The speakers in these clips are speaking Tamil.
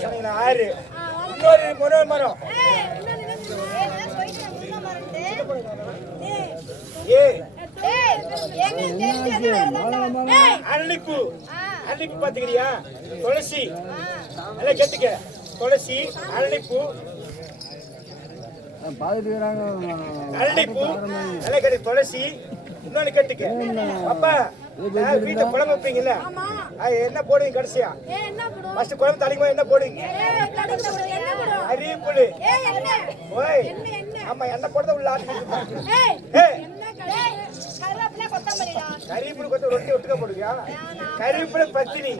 சொன்னீங்களா 6 இன்னொரு முறை மரம் அரளிப்பூ அரளிப்பூ பாத்துக்கிறியா துளசி நல்லா கேட்டுக்க துளசி அரளிப்பூ அரளிப்பூ நல்லா கேட்டு துளசி இன்னொன்னு கேட்டுக்க அப்பா வீட்டை குழம்பு வைப்பீங்கல்ல என்ன போடுவீங்க கடைசியா ஃபர்ஸ்ட் குழம்பு தாளிக்கும் என்ன போடுவீங்க அரிப்புளு ஓய் ஆமா என்ன போடுறது உள்ள கறிப்புளு கொஞ்சம் ரொட்டி ஒட்டுக்க போடுவியா கறிப்புளு பத்தினி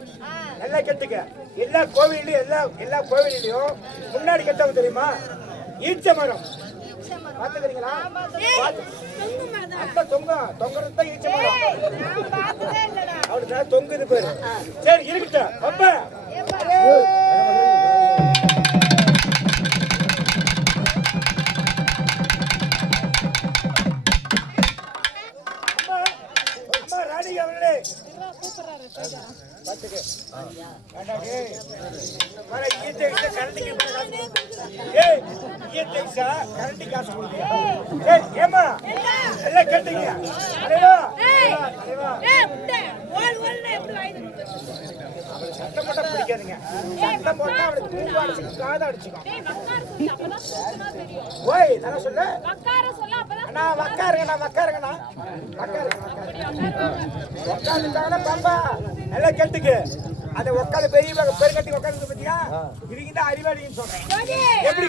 நல்லா கெட்டுக்க எல்லா கோவிலையும் முன்னாடி கெட்டவங்க தெரியுமா ஈச்ச மரம் பாத்துக்கிறீங்களா அந்த தொங்குறது ஈச்ச மரம் அவளுக்கு தொங்குது பேரு சரி இருக்கட்டும் அப்பா ராணி அவர்களே சட்டம் போட்டா பிடிக்காதுங்க சட்டம் போட்டா அவளுக்கு தூங்க அடிச்சு காதை அடிச்சுக்கும் ஓய் நான் சொல்ல நான் வக்காருங்கண்ணா உட்காந்துட்டாங்கன்னா பாப்பா எல்லாம் கெட்டுக்கு அதை உட்காந்து பெரிய பெருங்கட்டி உட்காந்து பத்தியா இதுக்கு தான் அறிவாளின்னு சொல்றேன் எப்படி